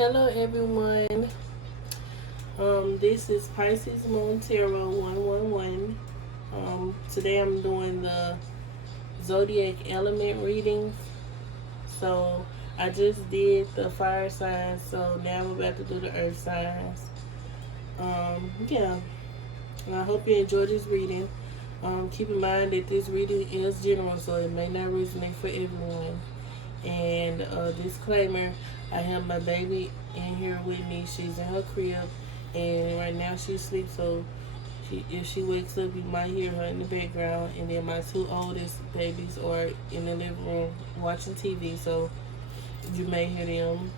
Hello everyone. This is Pisces Moon Tarot 111. Today I'm doing the zodiac element readings. So I just did the fire signs, so now I'm about to do the earth signs. Yeah. And I hope you enjoy this reading. Keep in mind that this reading is general, so it may not resonate for everyone. And disclaimer, I have my baby in here with me. She's in her crib, and right now she sleeps. So if she wakes up, you might hear her in the background. And then my two oldest babies are in the living room watching TV, so you may hear them.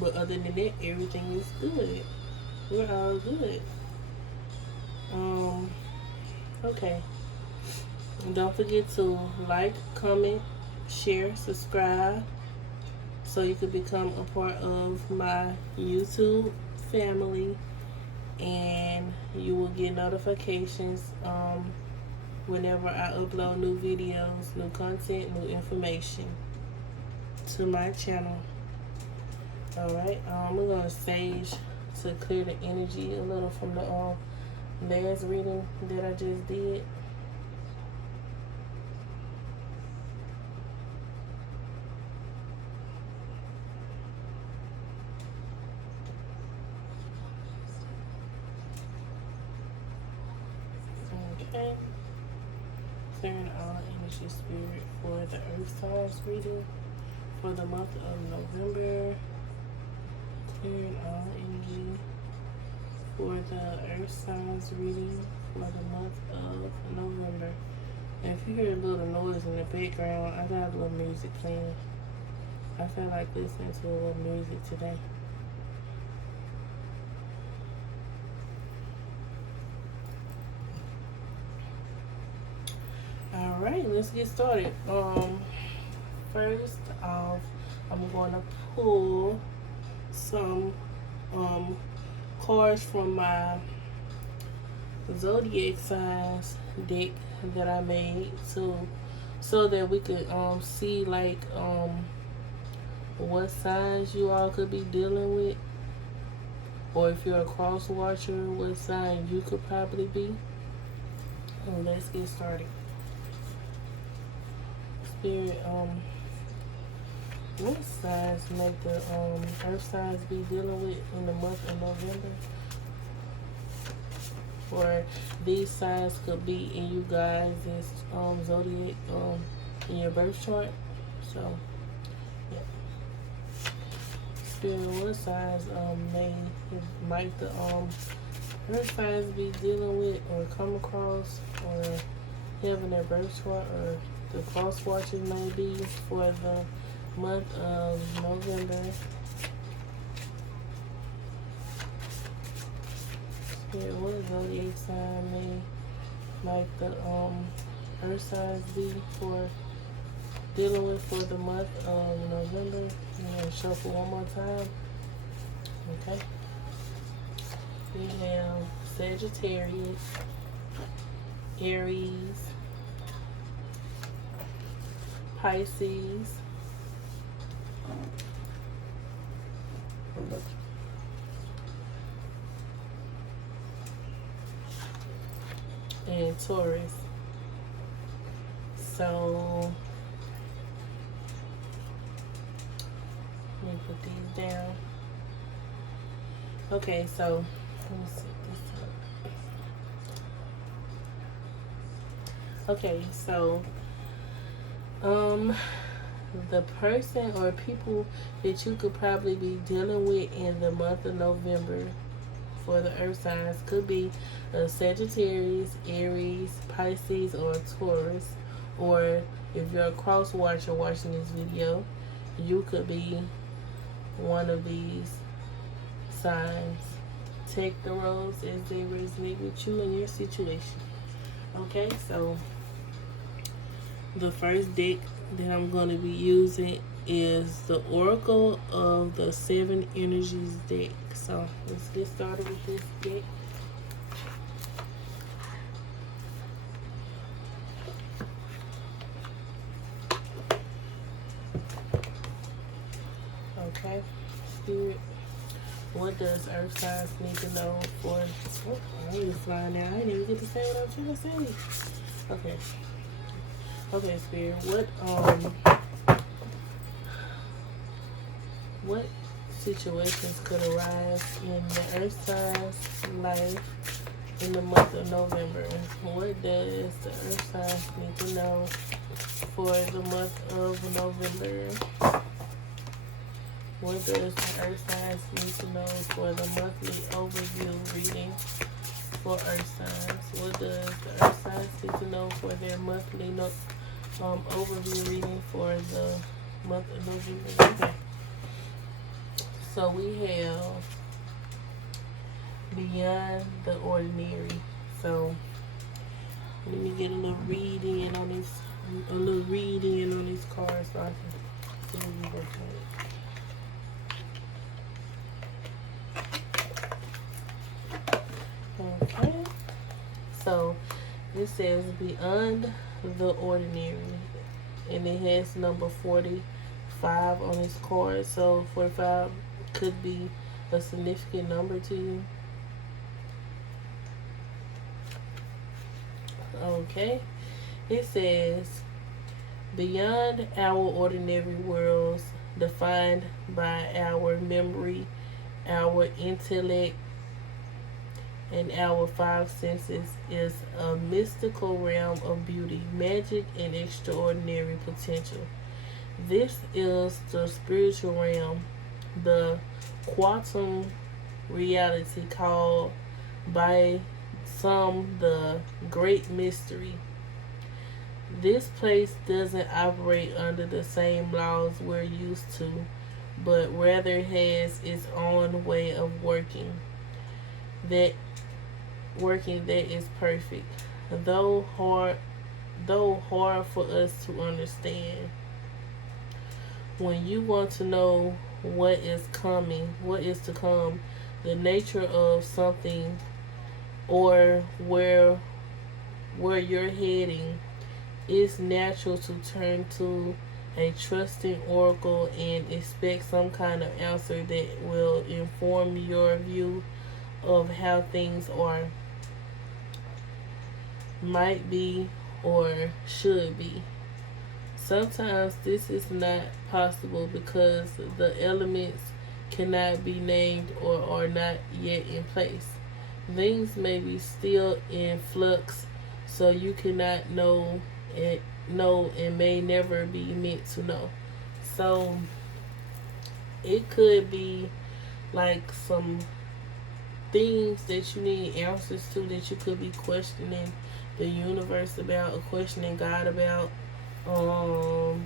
But other than that, everything is good. We're all good. Okay. And don't forget to like, comment, share, subscribe, so you can become a part of my YouTube family, and you will get notifications whenever I upload new videos, new content, new information to my channel. Alright, we're going to sage to clear the energy a little from the last reading that I just did. Okay. Clearing all energy spirit for the earth signs reading for the month of November. Clearing all energy for the earth signs reading for the month of November. And if you hear a little noise in the background, I got a little music playing. I feel like listening to a little music today. Alright, let's get started. First off, I'm going to pull some cards from my zodiac signs deck that I made so that we could see like what signs you all could be dealing with, or if you're a cross watcher, what sign you could probably be. And let's get started. Spirit, what signs make the earth signs be dealing with in the month of November? Or these signs could be in you guys' zodiac in your birth chart. So yeah. Spirit, what signs might the earth signs be dealing with or come across or have in their birth chart, or the cross watchers may be for the month of November? Spirit, what zodiac sign might the earth signs be for dealing with for the month of November? I'm gonna shuffle one more time. Okay. We have Sagittarius, Aries, Pisces, and Taurus. So let me put these down. Okay, so let me set this up. Okay, so the person or people that you could probably be dealing with in the month of November for the earth signs could be a Sagittarius, Aries, Pisces, or Taurus. Or if you're a cross watcher watching this video, you could be one of these signs. Take the roles as they resonate with you and your situation. Okay, so the first deck that I'm going to be using is the Oracle of the Seven Energies deck. So let's get started with this deck. Okay, Spirit. What does Earth signs need to know for? Oh, I was flying now. I didn't even get to say what I'm trying to say. Okay. Okay, Spirit. What situations could arise in the Earth signs' life in the month of November? What does the Earth signs need to know for the month of November? What does the Earth signs need to know for the monthly overview reading for Earth signs? What does the Earth signs need to know for their monthly overview reading for the month of November? Okay. So we have Beyond the Ordinary. So let me get a little reading in on these cards so I can see what you look at. Okay. So it says Beyond the Ordinary, and it has number 45 on this card. So 45 could be a significant number to you. Okay. It says, beyond our ordinary worlds, defined by our memory, our intellect, and our five senses, is a mystical realm of beauty, magic, and extraordinary potential. This is the spiritual realm, the quantum reality called by some the great mystery. This place doesn't operate under the same laws we're used to, but rather has its own way of that is perfect, though hard for us to understand. When you want to know what is to come, the nature of something, or where you're heading, it's natural to turn to a trusting oracle and expect some kind of answer that will inform your view of how things are, might be, or should be. Sometimes this is not possible because the elements cannot be named or are not yet in place. Things may be still in flux, so you cannot know and may never be meant to know. So it could be like some things that you need answers to, that you could be questioning the universe about, or questioning God about. Or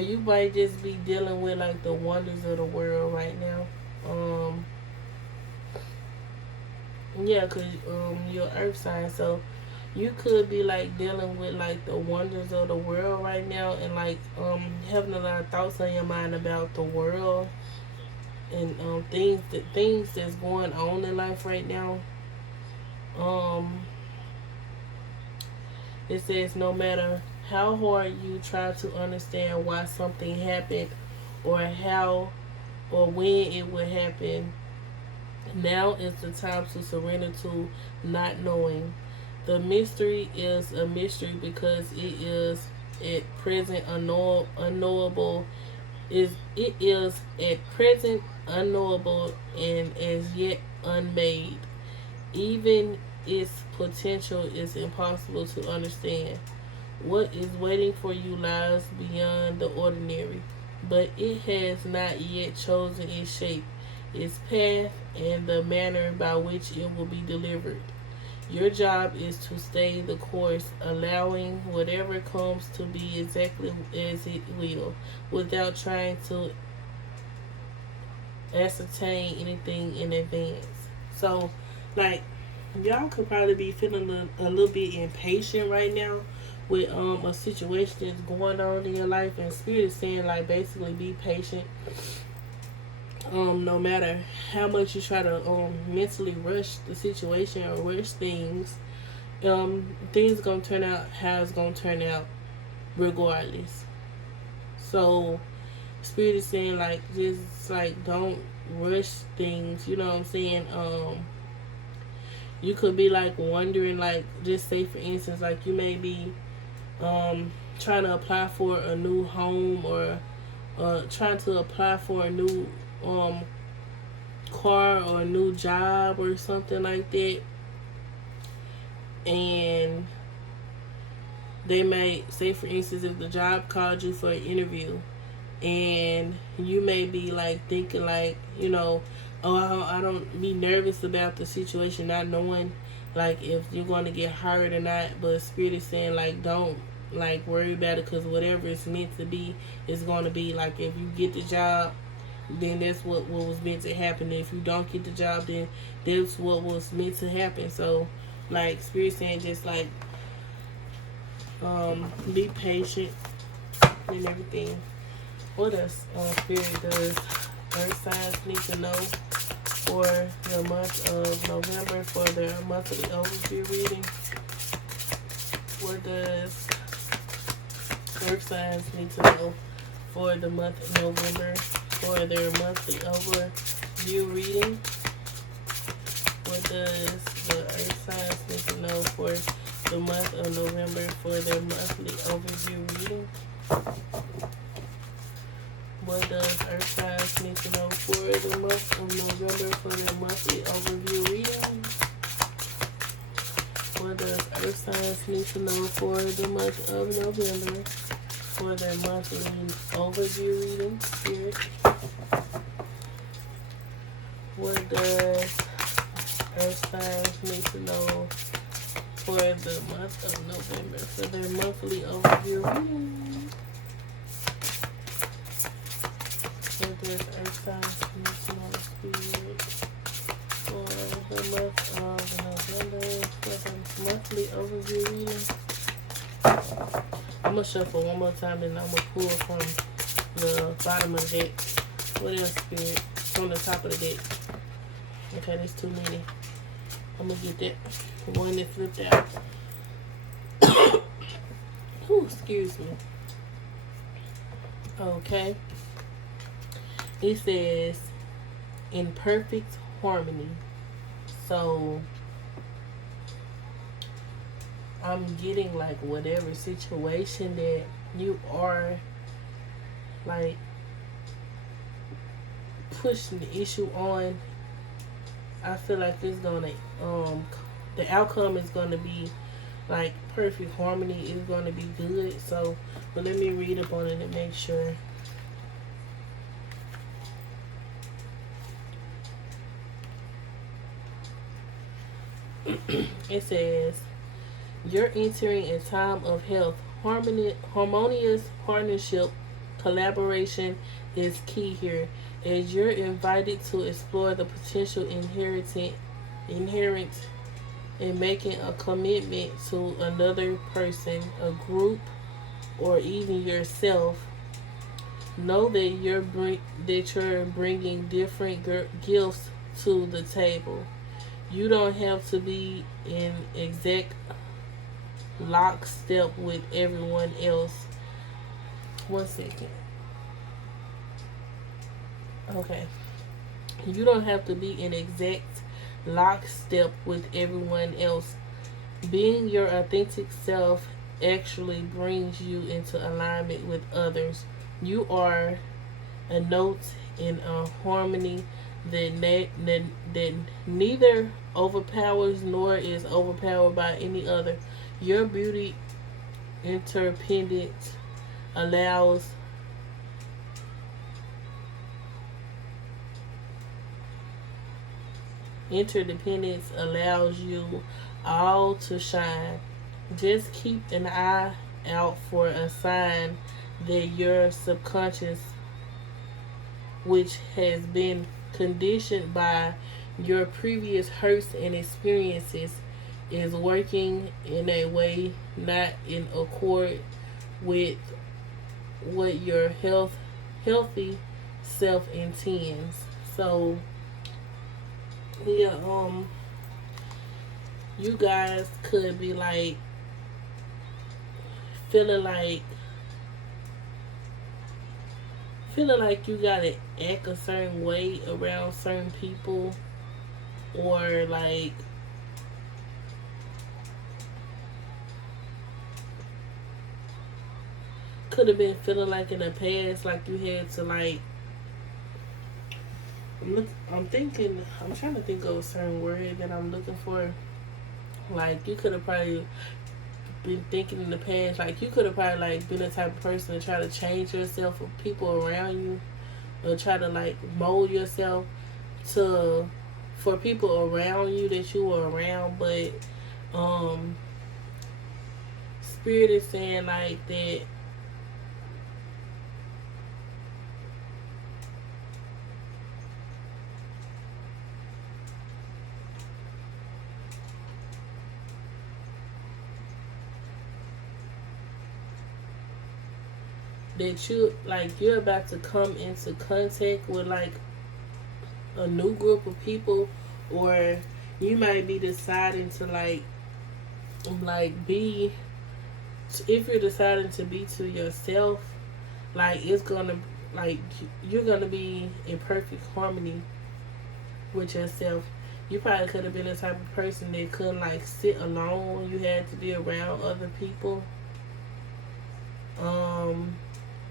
you might just be dealing with like the wonders of the world right now. Yeah, because your earth sign, so you could be like dealing with like the wonders of the world right now, and like having a lot of thoughts on your mind about the world and things that's going on in life right now. It says no matter how hard you try to understand why something happened, or how or when it would happen, now is the time to surrender to not knowing. The mystery is a mystery because it is at present unknowable. It is at present unknowable and as yet unmade. Even its potential is impossible to understand. What is waiting for you lies beyond the ordinary, but it has not yet chosen its shape, its path, and the manner by which it will be delivered. Your job is to stay the course, allowing whatever comes to be exactly as it will, without trying to ascertain anything in advance. So, like, y'all could probably be feeling a little bit impatient right now with a situation that's going on in your life, and Spirit is saying like basically be patient. No matter how much you try to mentally rush the situation or rush things, things gonna turn out how it's gonna turn out regardless. So Spirit is saying like just like don't rush things, you know what I'm saying? You could be like wondering, like just say for instance, like you may be trying to apply for a new home, or trying to apply for a new car or a new job or something like that, and they may say for instance if the job called you for an interview, and you may be like thinking like, you know, oh, I don't be nervous about the situation, not knowing like if you're going to get hired or not. But Spirit is saying like don't like worry about it, because whatever it's meant to be is going to be. Like if you get the job, then that's what was meant to happen. If you don't get the job, then that's what was meant to happen. So like Spirit saying just like be patient and everything. What else Spirit does earth signs need to know for the month of November for their monthly overview reading? What does earth signs need to know for the month of November for their monthly overview reading? What does the earth signs need to know for the month of November for their monthly overview reading? What does earth signs need to know for the month of November for their monthly overview reading? What does earth signs need to know for the month of November for their monthly overview reading? Spirit. What does earth signs need to know for the month of November for their monthly overview reading? What does earth signs need to know, Spirit, for the month of November for the monthly overview reading? I'm going to shuffle one more time, and I'm going to pull from the bottom of the deck. What else, Spirit? From the top of the deck. Okay, there's too many. I'm going to get that one that flipped out. Ooh, excuse me. Okay. It says, in perfect harmony. So, I'm getting like whatever situation that you are like pushing the issue on, I feel like it's gonna the outcome is gonna be like perfect harmony. Is gonna be good. So, but let me read up on it and make sure. It says, you're entering a time of health. Harmonious partnership, collaboration is key here, as you're invited to explore the potential inherent in making a commitment to another person, a group, or even yourself. Know that you're bringing different gifts to the table. You don't have to be in exact lockstep with everyone else. 1 second. Okay. You don't have to be in exact lockstep with everyone else. Being your authentic self actually brings you into alignment with others. You are a note in a harmony that neither overpowers nor is overpowered by any other. Your beauty interdependence allows you all to shine. Just keep an eye out for a sign that your subconscious, which has been conditioned by your previous hurts and experiences, is working in a way not in accord with what your healthy self intends. So yeah, you guys could be like feeling like you gotta act a certain way around certain people, or like could have been feeling like in the past like you had to like I'm thinking, I'm trying to think of a certain word that I'm looking for. Like you could have probably been thinking in the past, like you could have probably like been the type of person to try to change yourself for people around you, or try to like mold yourself to for people around you that you were around. But um spirit is saying like that you like you're about to come into contact with like a new group of people, or you might be deciding to like be, if you're deciding to be to yourself, like it's gonna like you're gonna be in perfect harmony with yourself. You probably could have been the type of person that couldn't like sit alone. You had to be around other people.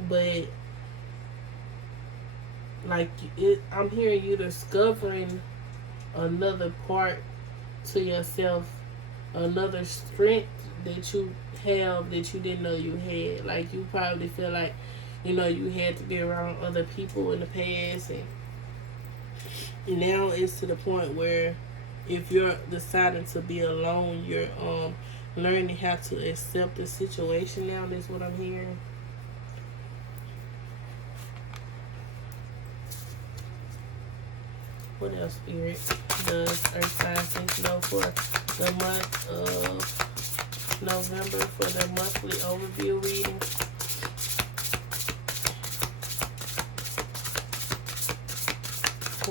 But like I'm hearing you discovering another part to yourself, another strength that you have that you didn't know you had. Like you probably feel like, you had to be around other people in the past, and now it's to the point where if you're deciding to be alone, you're learning how to accept the situation now. That's what I'm hearing. What else, Spirit, does Earth signs need to know for the month of November for the monthly overview reading?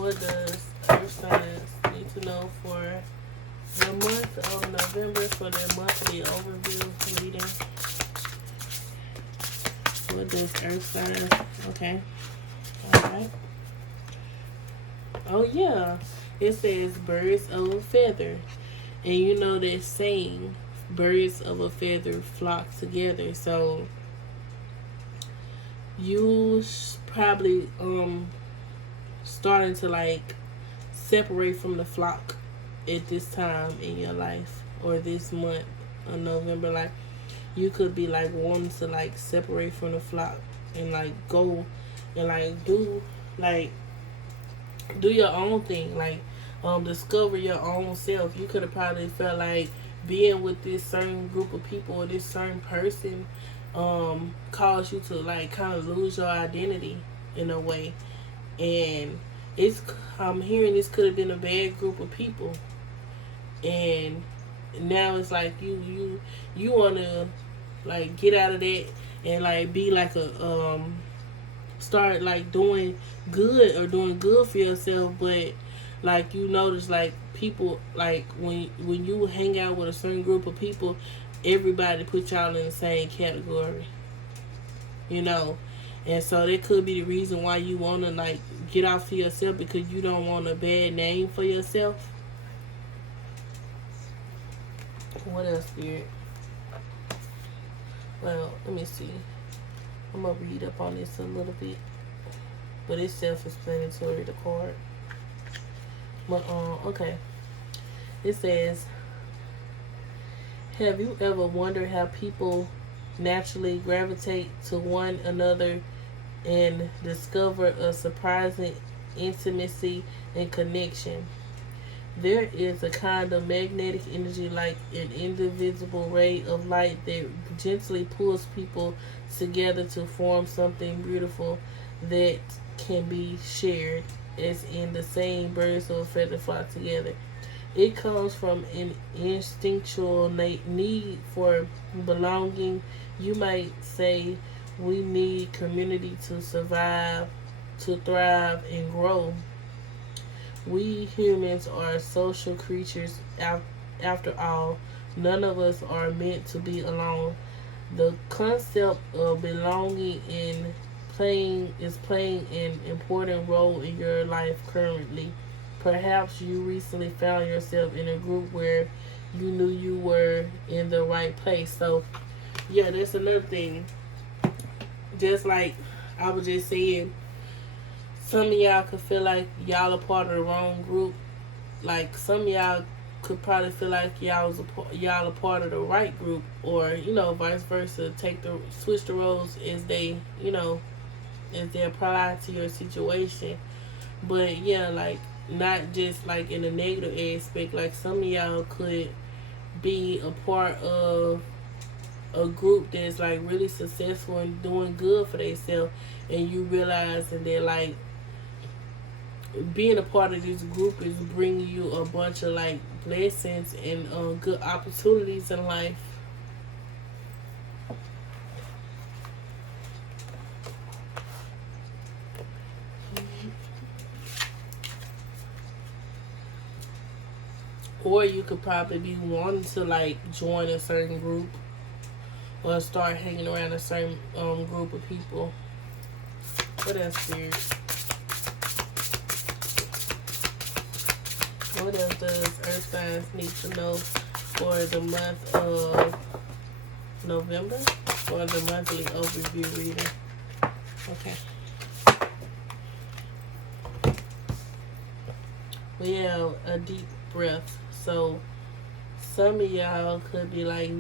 What does Earth signs need to know for the month of November for their monthly overview reading? What does Earth signs? Okay. Alright. Oh yeah, it says birds of a feather, and you know that saying, birds of a feather flock together. So you probably starting to like separate from the flock at this time in your life, or this month of November. Like you could be like wanting to like separate from the flock and like go and like do your own thing, like discover your own self. You could have probably felt like being with this certain group of people or this certain person caused you to like kind of lose your identity in a way. And I'm hearing this could have been a bad group of people, and now it's like you want to like get out of that and like be like a start like doing good for yourself. But like you notice like people, like when you hang out with a certain group of people, everybody put y'all in the same category, and so that could be the reason why you want to like get off to yourself, because you don't want a bad name for yourself. What else, Spirit? Well, let me see. I'm gonna read up on this a little bit, but it's self-explanatory, the card. But okay. It says, have you ever wondered how people naturally gravitate to one another and discover a surprising intimacy and connection? There is a kind of magnetic energy, like an indivisible ray of light, that gently pulls people together to form something beautiful that can be shared, as in the same birds of a feather flock together. It comes from an instinctual need for belonging. You might say we need community to survive, to thrive, and grow. We humans are social creatures after all, none of us are meant to be alone. The concept of belonging and playing an important role in your life currently. Perhaps you recently found yourself in a group where you knew you were in the right place. So yeah, that's another thing. Just like I was just saying, some of y'all could feel like y'all are part of the wrong group. Like some of y'all could probably feel like y'all are part of the right group, or vice versa. Switch the roles as they apply to your situation. But yeah, like not just like in a negative aspect. Like some of y'all could be a part of a group that's like really successful and doing good for themselves, and you realize that they're like being a part of this group is bringing you a bunch of like blessings and good opportunities in life. Or you could probably be wanting to like join a certain group or start hanging around a certain group of people. What else, Spirit? What else does Earth Signs need to know for the month of November? For the monthly overview reading. Okay. We have a deep breath. So some of y'all could be like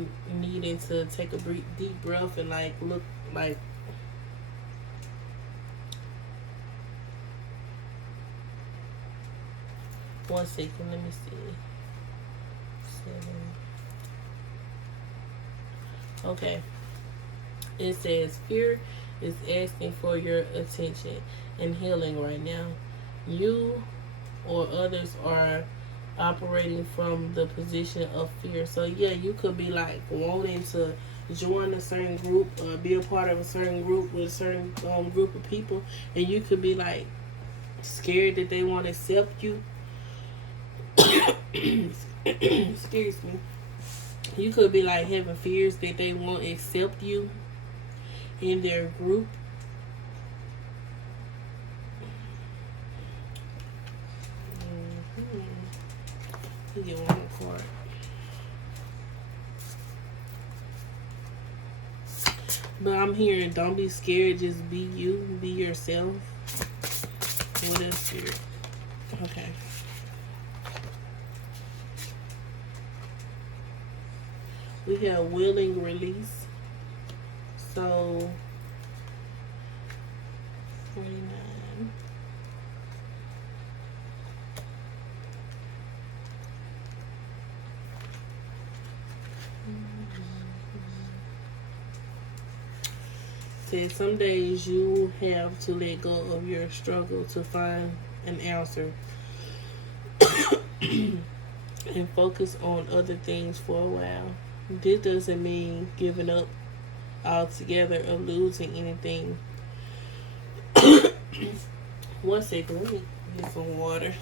needing to take a deep breath and like look like one second, let me see. 7. Okay. It says fear is asking for your attention and healing right now. You or others are operating from the position of fear. So yeah, you could be like wanting to join a certain group or be a part of a certain group with a certain group of people, and you could be like scared that they won't accept you. Excuse me. You could be like having fears that they won't accept you in their group. You get one card. But I'm hearing, don't be scared, just be you, be yourself. What else here? Okay. We have willing release. So 49. Said some days you have to let go of your struggle to find an answer and focus on other things for a while. This doesn't mean giving up altogether or losing anything. One second, let me get some water.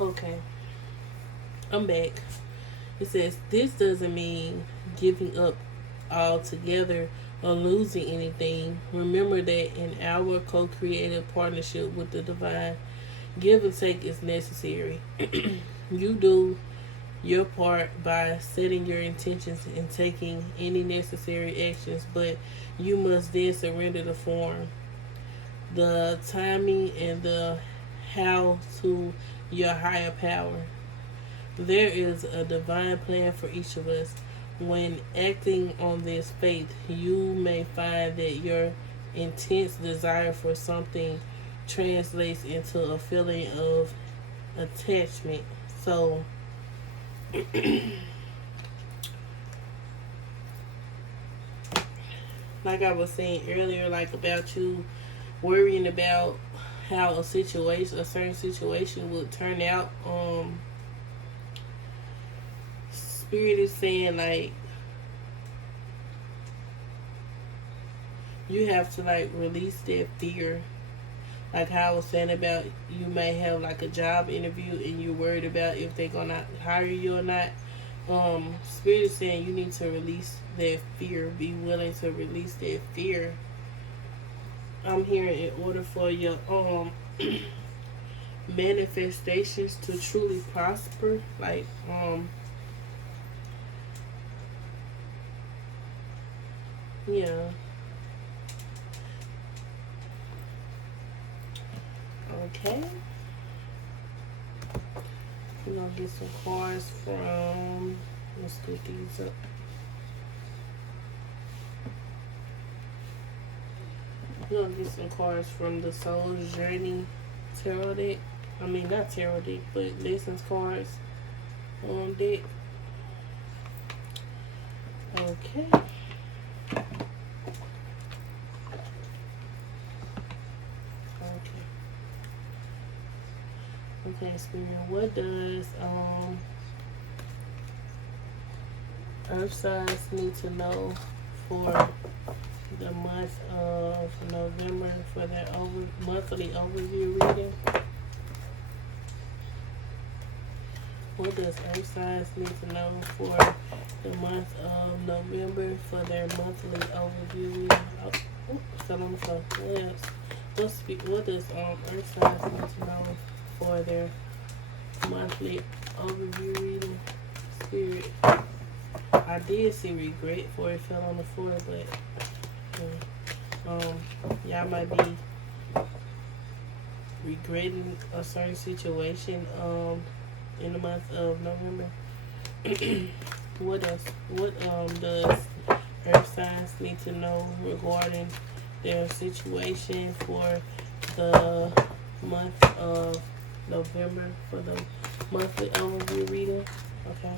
Okay, I'm back. It says this doesn't mean giving up altogether or losing anything. Remember that in our co-creative partnership with the divine, give and take is necessary. You do your part by setting your intentions and taking any necessary actions, but you must then surrender the form, the timing, and the how to your higher power. There is a divine plan for each of us. When acting on this faith, you may find that your intense desire for something translates into a feeling of attachment. So, like I was saying earlier, like about you worrying about how a certain situation would turn out. Spirit is saying like you have to like release that fear. Like how I was saying about you may have like a job interview and you're worried about if they're gonna hire you or not. Spirit is saying you need to release that fear. Be willing to release that fear. I'm hearing in order for your manifestations to truly prosper, like yeah. Okay. We're gonna get some cards from, let's get these up. We're gonna get some cards from the Soul's Journey Tarot deck. I mean, not tarot deck, but lessons cards on deck. Okay. Okay, Spirit, what does Earth signs need to know for the month of November for their monthly overview reading? What does Earth signs need to know for the month of November for their monthly overview reading? Oh, fell on the floor. What else? What does Earth signs need to know for their monthly overview reading? Spirit, I did see regret for it fell on the floor, but y'all might be regretting a certain situation in the month of November. What else? What does Earth signs need to know regarding their situation for the month of November for the monthly overview reading? Okay.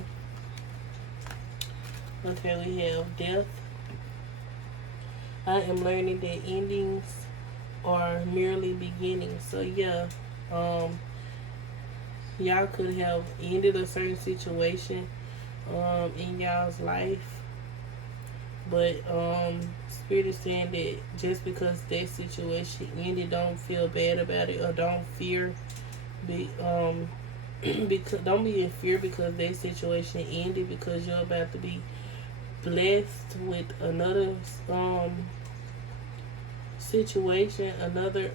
Okay, we have death. I am learning that endings are merely beginnings. So yeah, y'all could have ended a certain situation in y'all's life, but Spirit is saying that just because that situation ended, don't feel bad about it or don't fear. Because don't be in fear because that situation ended, because you're about to be blessed with another situation, another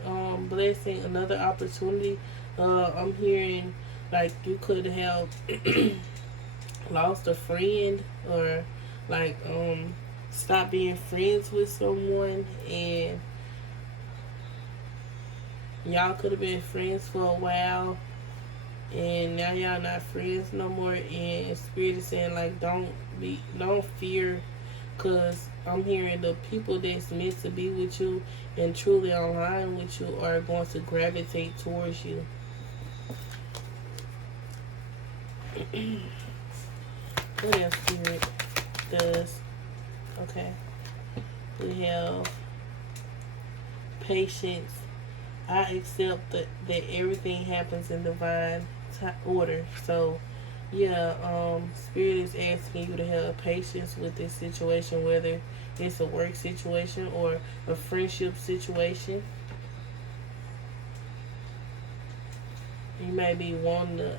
blessing, another opportunity. I'm hearing like you could have lost a friend, or like stop being friends with someone, and y'all could have been friends for a while, and now y'all not friends no more. And Spirit is saying like don't fear, because I'm hearing the people that's meant to be with you and truly align with you are going to gravitate towards you. What else Spirit does? Okay, we have patience. I accept that everything happens in divine order. So yeah, Spirit is asking you to have patience with this situation, whether it's a work situation or a friendship situation. You may be wanting to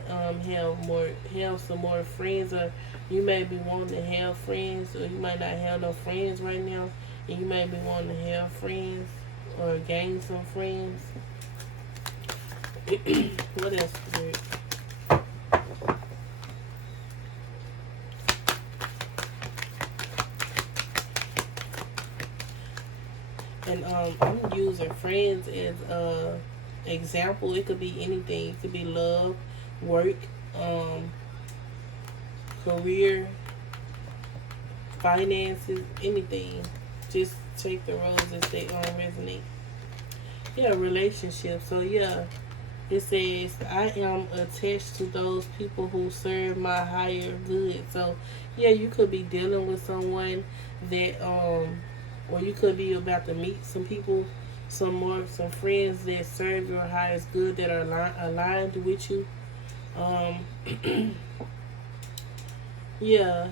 have some more friends, or you may be wanting to have friends, or you might not have no friends right now, and you may be wanting to have friends or gain some friends. What else, Spirit? And I'm using friends as a example. It could be anything. It could be love, work, career, finances, anything. Just take the roles as they resonate. Yeah, relationships. So yeah, it says I am attached to those people who serve my higher good. So yeah, you could be dealing with someone that or you could be about to meet some people, some friends that serve your highest good that are aligned with you. Yeah,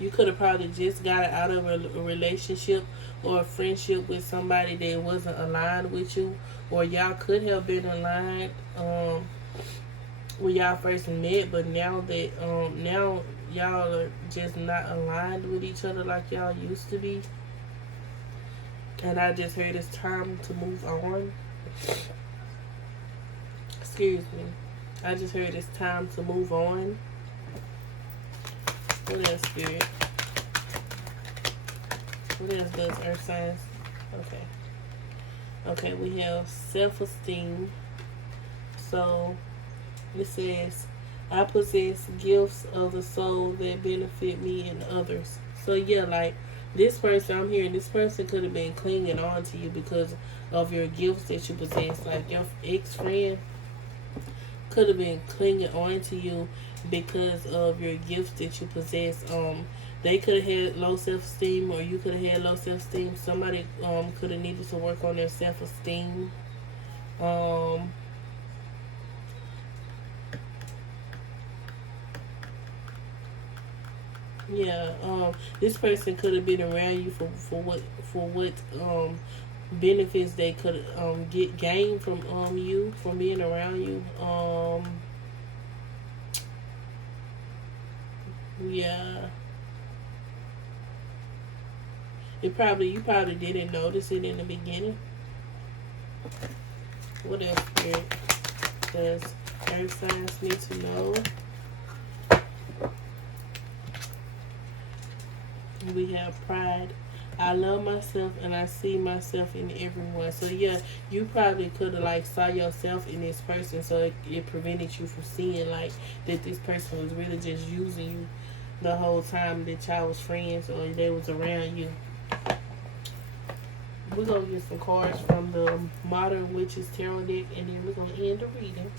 you could have probably just got out of a relationship or a friendship with somebody that wasn't aligned with you, or y'all could have been aligned when y'all first met, but now y'all are just not aligned with each other like y'all used to be. And I just heard it's time to move on. Excuse me. I just heard it's time to move on. What else, Spirit? What else does Earth signs? Okay. Okay, we have self-esteem. So it says, I possess gifts of the soul that benefit me and others. So yeah, like this person, I'm hearing this person could have been clinging on to you because of your gifts that you possess. Like your ex-friend could have been clinging on to you because of your gifts that you possess. They could have had low self-esteem, or you could have had low self-esteem. Somebody could have needed to work on their self-esteem. Yeah, this person could have been around you for what benefits they could get gain from you from being around you. Yeah, you probably didn't notice it in the beginning. What else Spirit does earth signs need to know? We have pride. I love myself and I see myself in everyone. So yeah, you probably could have like saw yourself in this person, so it prevented you from seeing like that this person was really just using you the whole time that y'all was friends or they was around you. We're gonna get some cards from the Modern Witches Tarot deck, and then we're gonna end the reading.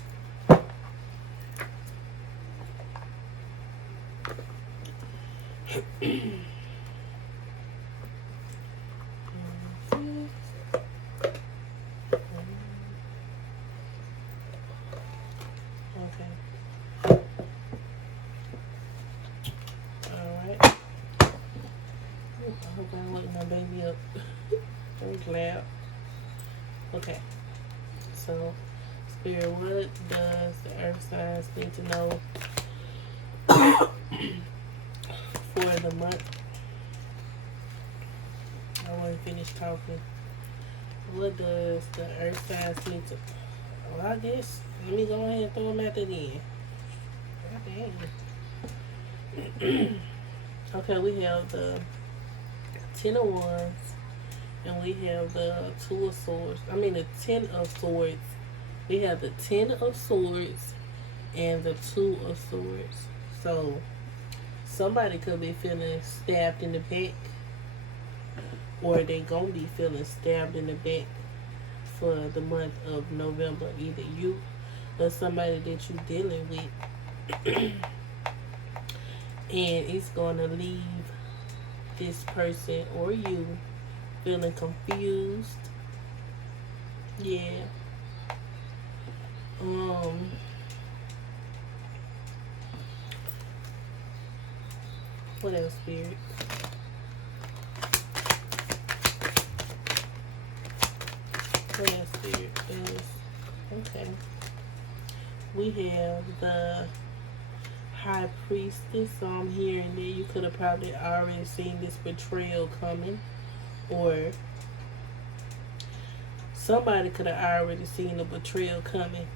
I hope I don't wake my baby up. I'm glad. Okay. So, Spirit, what does the earth signs need to know for the month? I want to finish talking. What does the earth signs need to... Well, I guess, let me go ahead and throw them at the end. Okay. Okay, we have the Ten of Wands, and we have the Two of Swords. I mean the Ten of Swords. We have the Ten of Swords and the Two of Swords. So somebody could be feeling stabbed in the back, or they gonna be feeling stabbed in the back for the month of November. Either you or somebody that you're dealing with. And it's gonna leave this person or you feeling confused. Yeah. What else, Spirit? What else, Spirit? Okay. We have the High Priestess. So I'm hearing that you could have probably already seen this betrayal coming, or somebody could have already seen the betrayal coming,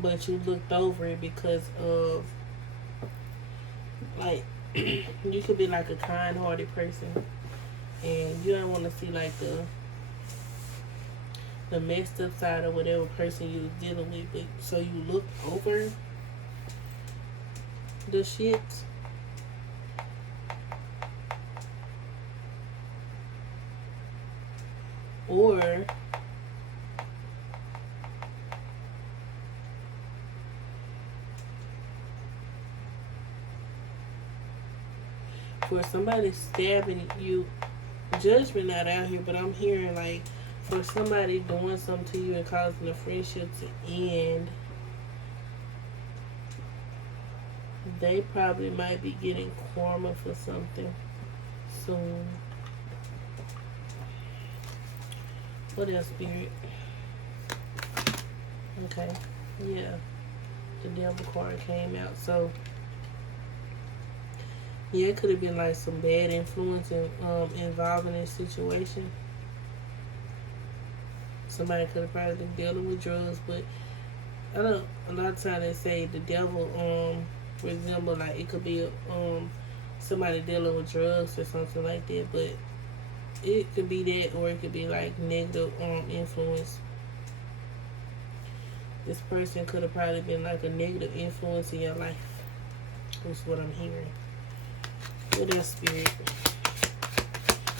but you looked over it because of, like, you could be like a kind-hearted person, and you don't want to see like the messed up side of whatever person you was dealing with, but so you looked over the shit. Or for somebody stabbing you judgment not out here, but I'm hearing like for somebody doing something to you and causing the friendship to end, they probably might be getting karma for something soon. What else, Spirit? Okay, yeah, the devil card came out. So yeah, it could have been like some bad influence involved in this situation. Somebody could have probably been dealing with drugs, but I don't. A lot of times they say the devil resemble like it could be somebody dealing with drugs or something like that, but it could be that, or it could be like negative influence. This person could have probably been like a negative influence in your life. That's what I'm hearing. What else, Spirit?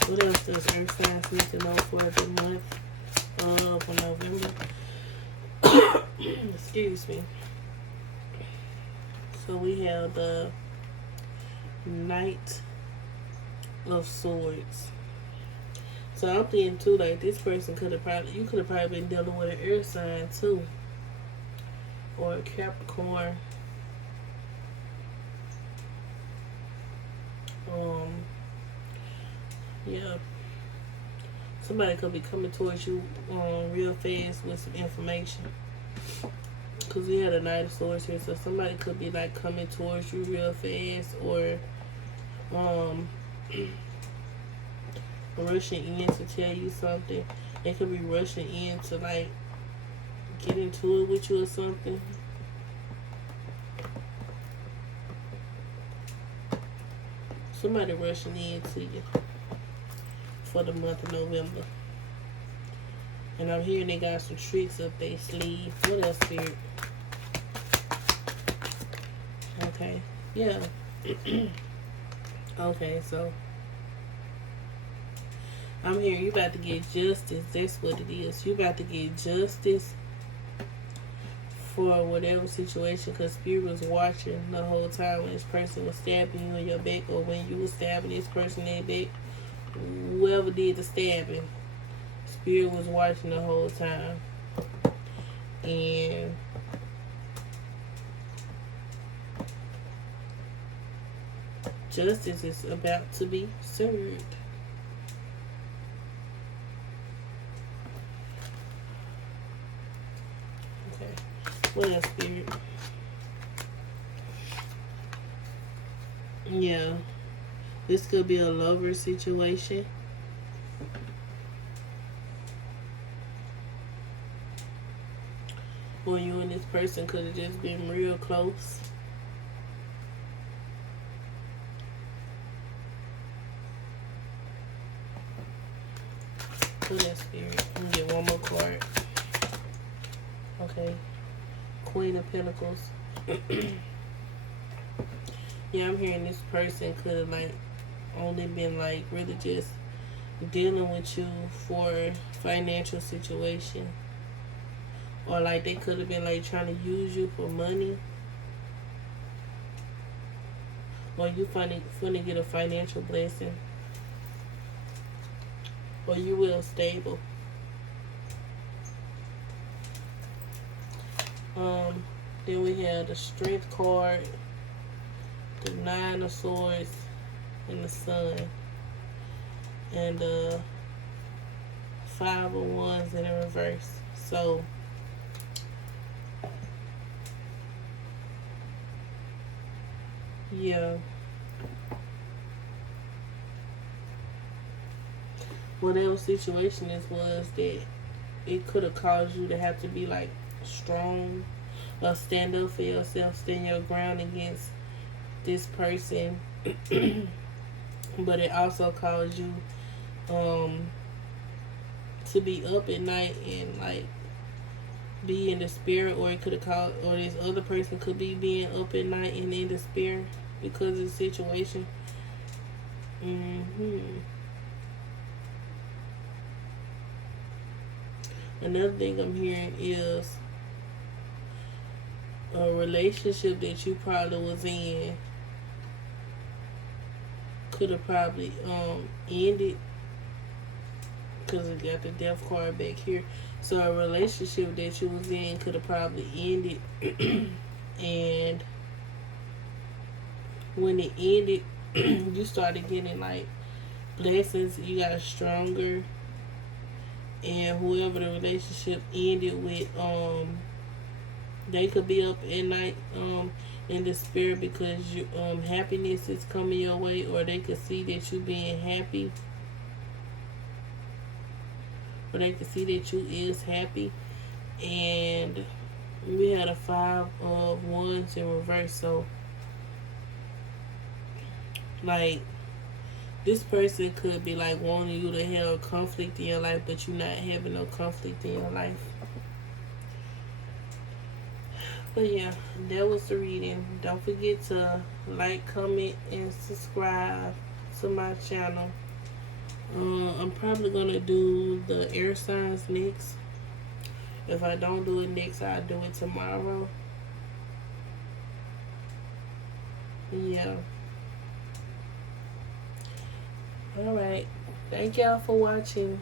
What else does Earth signs need to know for the month of November? Excuse me. So we have the Knight of Swords. So I'm thinking too, like this person could have probably, you could have probably been dealing with an Earth sign too, or a Capricorn. Yeah. Somebody could be coming towards you real fast with some information. Because we had a Knight of Swords here, so somebody could be like coming towards you real fast, or rushing in to tell you something. They could be rushing in to like get into it with you or something. Somebody rushing in to you for the month of November. And I'm hearing they got some tricks up their sleeve. What else, Spirit? Okay. Yeah. Okay, so I'm hearing you about to get justice. That's what it is. You about to get justice for whatever situation, because Spirit was watching the whole time when this person was stabbing you in your back, or when you were stabbing this person in their back. Whoever did the stabbing, Spirit was watching the whole time. And justice is about to be served. Okay. What else, Spirit? Yeah. This could be a lover situation. Or you and this person could have just been real close. What else, Spirit? Let me get one more card. Okay. Queen of Pentacles. Yeah, I'm hearing this person could have like only been like really just dealing with you for financial situation, or like they could have been like trying to use you for money, or you finna get a financial blessing, or you will stable. Then we have the Strength card, the Nine of Swords, and the Sun, and the Five of Wands in the reverse. So yeah, whatever situation this was, that it could have caused you to have to be like strong, or stand up for yourself, stand your ground against this person. But it also caused you to be up at night and like be in the spirit, or it could have caused, or this other person could be being up at night and in the spirit because of the situation. Another thing I'm hearing is a relationship that you probably was in could have probably ended, because it got the death card back here. So a relationship that you was in could have probably ended. And when it ended, you started getting like blessings. You got stronger. And whoever the relationship ended with, they could be up at night in despair because you happiness is coming your way, or they could see that you being happy, or they could see that you is happy. And we had a 5 of Wands in reverse. So like, this person could be like wanting you to have conflict in your life, but you're not having no conflict in your life. But yeah, that was the reading. Don't forget to like, comment, and subscribe to my channel. I'm probably gonna do the air signs next. If I don't do it next, I'll do it tomorrow. Yeah. Alright. Thank y'all for watching.